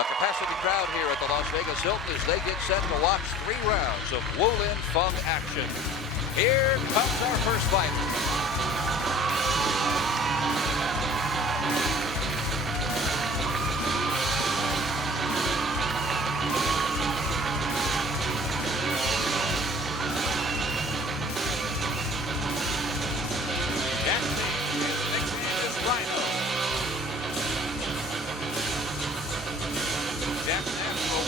A capacity crowd here at the Las Vegas Hilton as they get set to watch 3 rounds of Wulin Feng action. Here comes our first fight.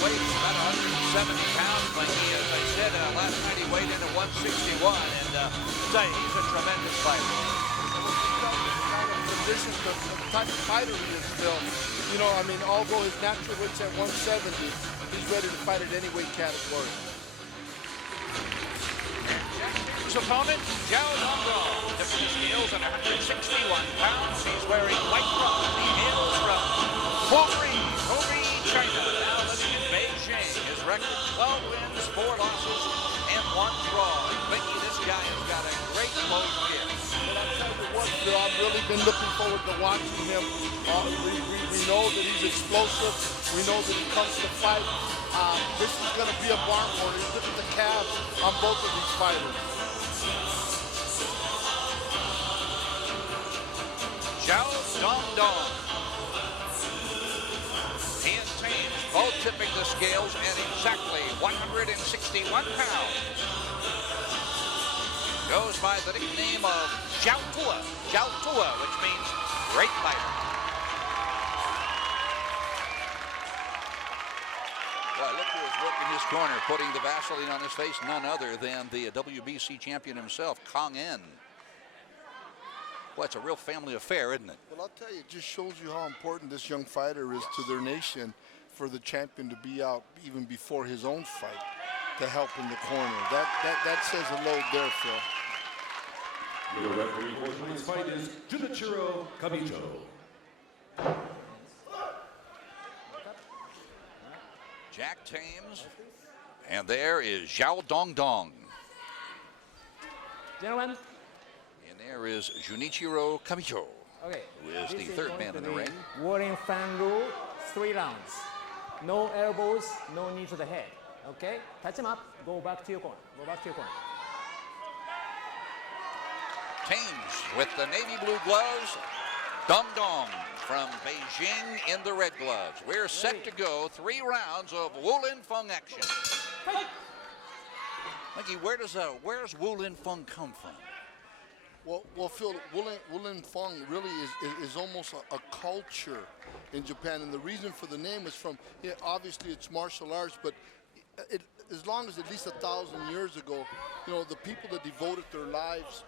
Weight about 170 pounds, like as I said, last night he weighed in at 161, and he's a tremendous fighter. This is the type of fighter he is, Phil. You know, I mean, although his natural weight's at 170, he's ready to fight at any weight category. His opponent, Zhao Dongdong, different scales at 161 pounds. He's wearing white rum. He hails from Hungary, China. Now living in Beijing. His record 12 wins, 4 losses, and 1 draw. Mickey, this guy has got a great low kick. But I'll tell you what, Phil, I've really been looking forward to watching him. We know that he's explosive. We know that he comes to fight. This is going to be a barn burner. Look at the calves on both of these fighters. Zhao Dongdong. He and Thames both tipping the scales at exactly 161 pounds. Goes by the nickname of Zhao Tua, which means great fighter. Well, look who is working his corner, putting the Vaseline on his face, none other than the WBC champion himself, Kong En. Well, it's a real family affair, isn't it? Well, I'll tell you, it just shows you how important this young fighter is to their nation for the champion to be out even before his own fight to help in the corner. That says a load there, Phil. Your referee for tonight's fight is Junichiro Kabicho. Jack Thames, and there is Zhao Dongdong. Gentlemen. And there is Junichiro Kabicho, who is the 3rd man in the ring. Wulin Feng rule, 3 rounds. No elbows, no knee to the head. Okay? Touch him up, go back to your corner. Go back to your corner. Thames with the navy blue gloves. Dongdong from Beijing in the red gloves. We're set to go 3 rounds of Wulin Feng action. Mikey, where does Wulin Feng come from? Well, Phil, Wulin Feng really is almost a culture in Japan, and the reason for the name is from, obviously it's martial arts, but as long as at least 1,000 years ago, you know, the people that devoted their lives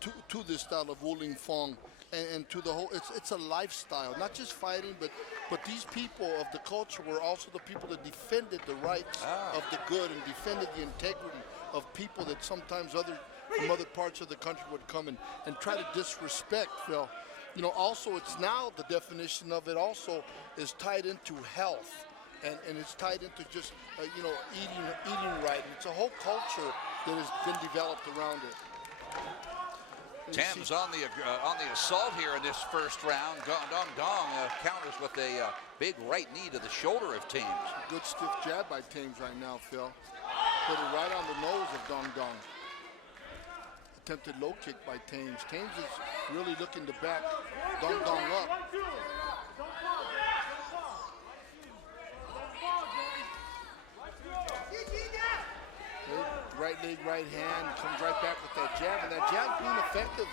to this style of Wulin Feng and to the whole, it's a lifestyle, not just fighting, but these people of the culture were also the people that defended the rights of the good and defended the integrity of people that sometimes from other parts of the country would come and try to disrespect, Phil. You know, also it's now the definition of it also is tied into health. And it's tied into just, you know, eating right. And it's a whole culture that has been developed around it. Thames on the assault here in this first round. Dong counters with a big right knee to the shoulder of Thames. Good stiff jab by Thames right now, Phil. Put it right on the nose of Dong. Attempted low kick by Thames. Thames is really looking to back Dong up. Right leg, right hand, comes right back with that jab, and that jab being effective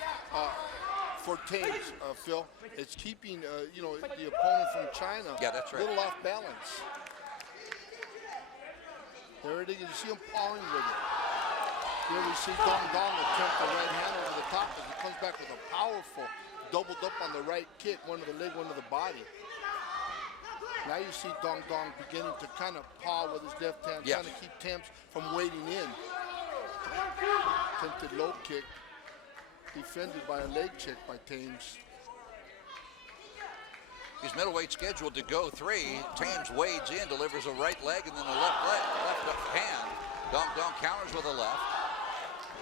for Thames, Phil. It's keeping, you know, the opponent from China that's right. a little off balance. There it is, you see him pawing with it. Here we see Dong attempt the right hand over the top as he comes back with a powerful doubled up on the right kick, one to the leg, one to the body. Now you see Dong beginning to kind of paw with his left hand, trying to keep Thames from wading in. Attempted low kick, defended by a leg check by Thames. He's middleweight scheduled to go 3. Thames wades in, delivers a right leg and then a left up hand. Dong counters with a left.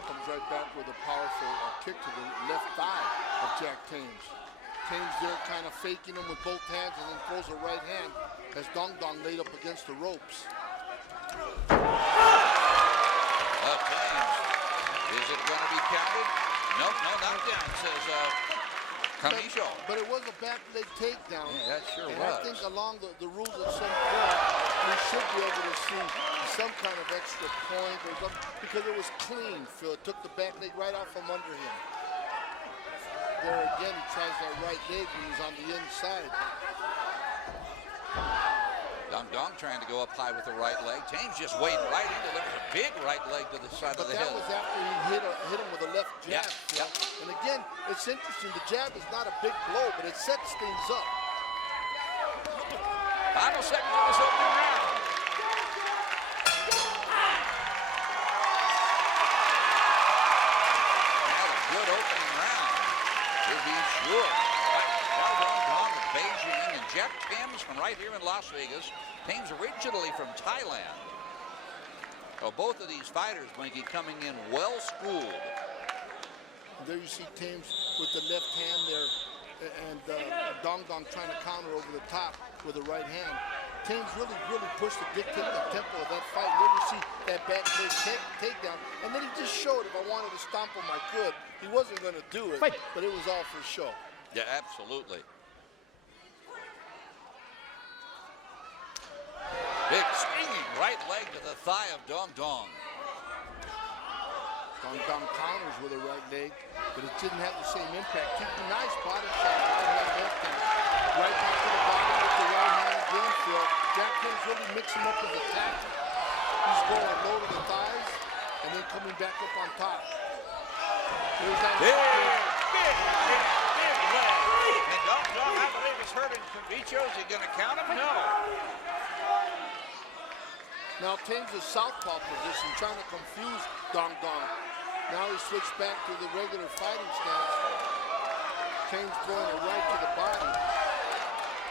Comes right back with a powerful kick to the left thigh of Jack Thames. Tames there kind of faking him with both hands and then throws a right hand as Dong Dong laid up against the ropes. Tames, is it going to be counted? Nope, no knockdown, says Camicho. But it was a back leg takedown. Yeah, that sure and was. I think along the rules at some point, we should be able to see some kind of extra point or something, because it was clean, Phil. It took the back leg right out from under him. There again, he tries that right leg when he's on the inside. Dong Dong trying to go up high with the right leg. Tames just wading right into it. It was a big right leg to the side of the head. But that was after he hit him with a left jab. Yeah. And again, it's interesting. The jab is not a big blow, but it sets things up. Final seconds of this opening round. Had a good opening round, to be sure. Dong Dong of Beijing and Jack Tames from right here in Las Vegas. Tames originally from Thailand. Oh, both of these fighters, Blinky, coming in well-schooled. There you see Tames with the left hand there, and Dong Dong trying to counter over the top with the right hand. Tames really pushed to dictate the tempo of that fight. There you see that back leg takedown, and then he just showed if I wanted to stomp him, I could. He wasn't going to do it, but it was all for show. Yeah, absolutely. Big swinging right leg to the thigh of Dong Dong. Dong Dong counters with a right leg, but it didn't have the same impact. Nice body shot right hand, left hand. Right back to the body with the right hand again, Phil. Jack Tames really mixing up his attack. He's going low to the thighs and then coming back up on top. There's that big leg. And Dong Dong, I believe, is hurting Camicho. Is he going to count him? No. Now Tames is southpaw position, trying to confuse Dong Dong. Now he switched back to the regular fighting stance. Tames throwing it right to the body.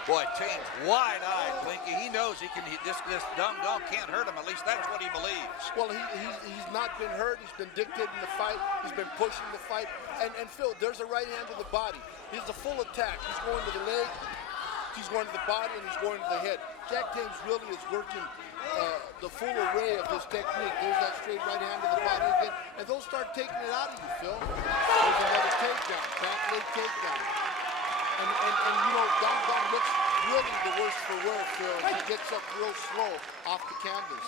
Boy, Tames wide-eyed, Blinky. He knows he can. This Dong Dong can't hurt him. At least that's what he believes. Well, he's not been hurt. He's been dictating the fight. He's been pushing the fight. And Phil, there's a right hand to the body. He's a full attack. He's going to the leg. He's going to the body, and he's going to the head. Jack Tames really is working the full array of his technique. There's that straight right hand to the body again, and they'll start taking it out of you, Phil. There's another takedown, back leg takedown. And you know, Dong Dong looks really the worst for wear, Phil. He gets up real slow off the canvas.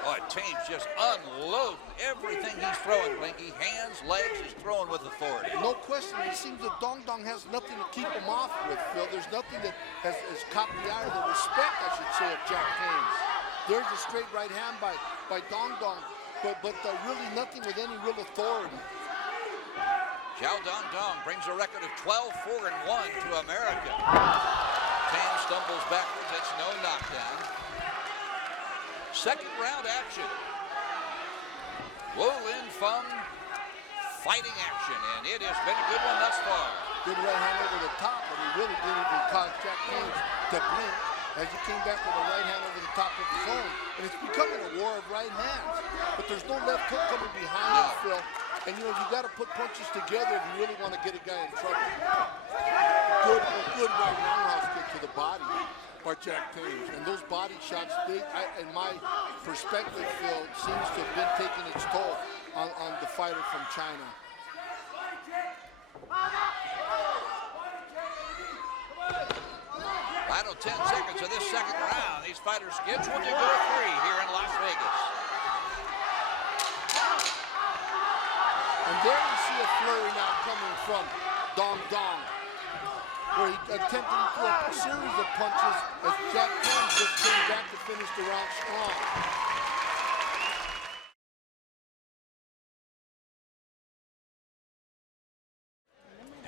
Boy, Tames just unloading everything he's throwing, Blinky. Hands, legs, he's throwing with authority. No question. It seems that Dong Dong has nothing to keep him off with, Phil. There's nothing that has caught the eye, the respect, I should say, of Jack Tames. There's a straight right hand by Dong Dong, but really nothing with any real authority. Xiao Dong Dong brings a record of 12-4-1 to America. Tames stumbles backwards. That's no knockdown. Second round action. Wu Lin Feng fighting action, and it has been a good one thus far. Good right hand over the top, but he really didn't even cause Jack Tames to blink as he came back with a right hand over the top of his own. And it's becoming a war of right hands. But there's no left hook coming behind him, Phil. And you know, you got to put punches together if you really want to get a guy in trouble. Good right roundhouse kick to the body by Jack Tames. And those body shots, in my perspective, Phil, seems to have been taking its toll on the fighter from China. Final 10 seconds of this second round. These fighters scheduled to go 3 here in Las Vegas. And there you see a flurry now coming from Dong Dong, where he attempted to throw a series of punches as Jack Tames just came back to finish the round strong.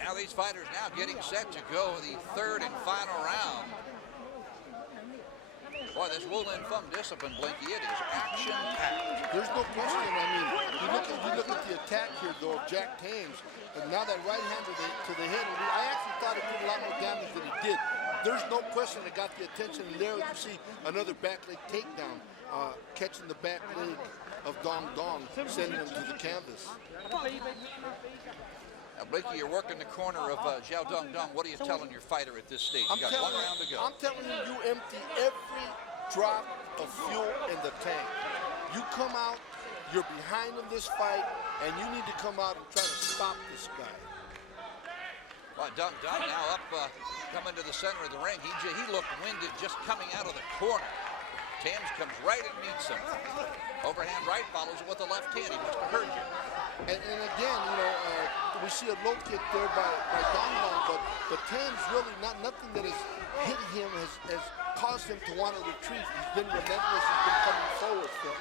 Now these fighters now getting set to go the third and final round. Boy, this Wu Lin Feng discipline, Blinky, it is action-packed. There's no question. I mean, you look at the attack here, though, of Jack Tames, and now that right hand to the head. I actually thought it did a lot more damage than he did. There's no question it got the attention. And there you see another back leg takedown, catching the back leg of Dong Dong, sending him to the canvas. Now, Blakey, you're working the corner of Zhao Dong Dong. What are you telling your fighter at this stage? You got 1 round to go. I'm telling you, you empty every drop of fuel in the tank. You come out, you're behind in this fight, and you need to come out and try to stop this guy. Well, Dong Dong now up, coming to the center of the ring. He looked winded just coming out of the corner. Tams comes right and meets him. Overhand right, follows him with the left hand. He must have hurt you. And again, you know, we see a low kick there by Dong Dong, but Tams really nothing that has hit him has caused him to want to retreat. He's been relentless. He's been coming forward, Phil.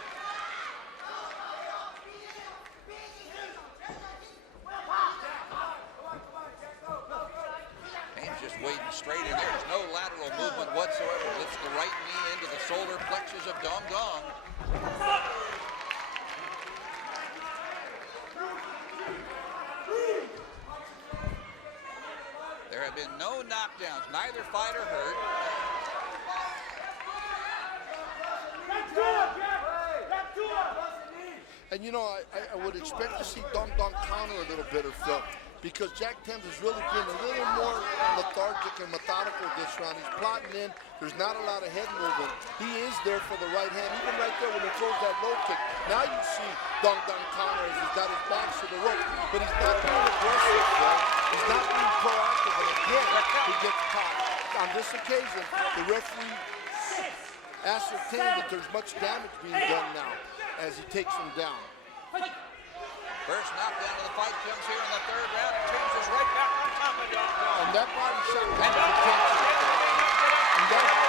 Just wading straight in there. There's no lateral movement whatsoever. Lifts the right knee into the solar plexus of Dong Dong. There have been no knockdowns. Neither fighter hurt. And you know, I would expect to see Dong Dong counter a little better, Phil, because Jack Tams has really been a little more lethargic and methodical this round. He's plotting in. There's not a lot of head movement. He is there for the right hand, even right there when he throws that low kick. Now you see Dong Dong counter as he's got his back to the rope, but he's not being aggressive, Phil. He's not being proactive, and again, he gets caught. On this occasion, the referee ascertained that there's much damage being done now as he takes him down. First knockdown of the fight comes here in the 3rd round, and Tams is right back on top of Dong Dong. And that body shot was intense. And that was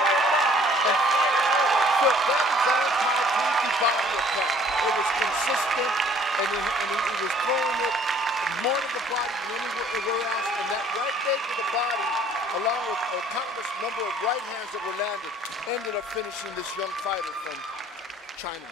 anti-Blakey body attack. It was consistent, and he was throwing it more to the body than anywhere else. And that right leg to the body, along with a countless number of right hands that were landed, ended up finishing this young fighter from China.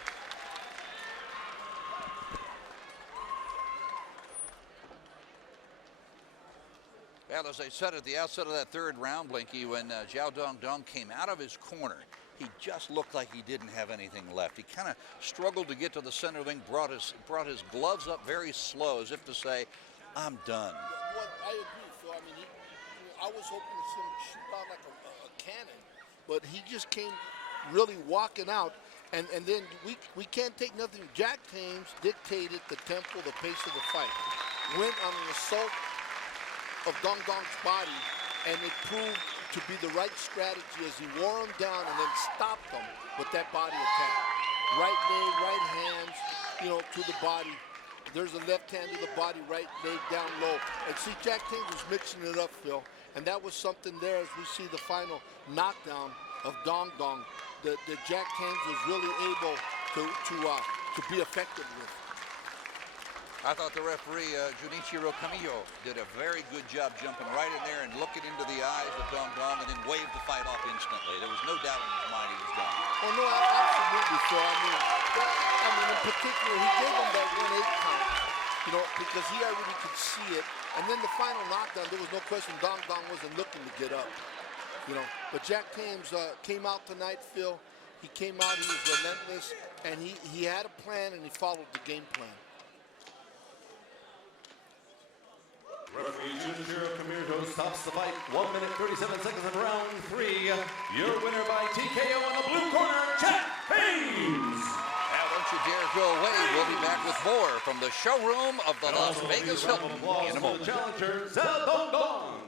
Well, as I said at the outset of that 3rd round, Blinky, when Zhao Dong Dong came out of his corner, he just looked like he didn't have anything left. He kind of struggled to get to the center of the ring, brought his gloves up very slow, as if to say, I'm done. Well, I agree, Phil. I mean, I was hoping to see him shoot out like a cannon, but he just came really walking out. And then we can't take nothing. Jack Tams dictated the tempo, the pace of the fight. Went on an assault of Dong Dong's body, and it proved to be the right strategy as he wore him down and then stopped him with that body attack. Right leg, right hands, you know, to the body. There's a left hand to the body, right leg down low. And see, Jack Tams was mixing it up, Phil, and that was something there as we see the final knockdown of Dong Dong that Jack Tams was really able to be effective with. I thought the referee, Junichiro Kamiyo, did a very good job jumping right in there and looking into the eyes of Dong Dong and then waved the fight off instantly. There was no doubt in his mind he was done. Oh, no, absolutely, Phil. I mean, in particular, he gave him that 1-8 count, you know, because he already could see it. And then the final knockdown, there was no question Dong Dong wasn't looking to get up, you know. But Jack Tams came out tonight, Phil. He came out, he was relentless, and he had a plan, and he followed the game plan. Referee Junichiro Kamiyo stops the fight. 1 minute, 37 seconds in round 3. Your winner by TKO in the blue corner, Jack Tams. Now, don't you dare go away. We'll be back with more from the showroom of the Las Vegas Hilton in a moment. Challenger, Zhao Dong Dong.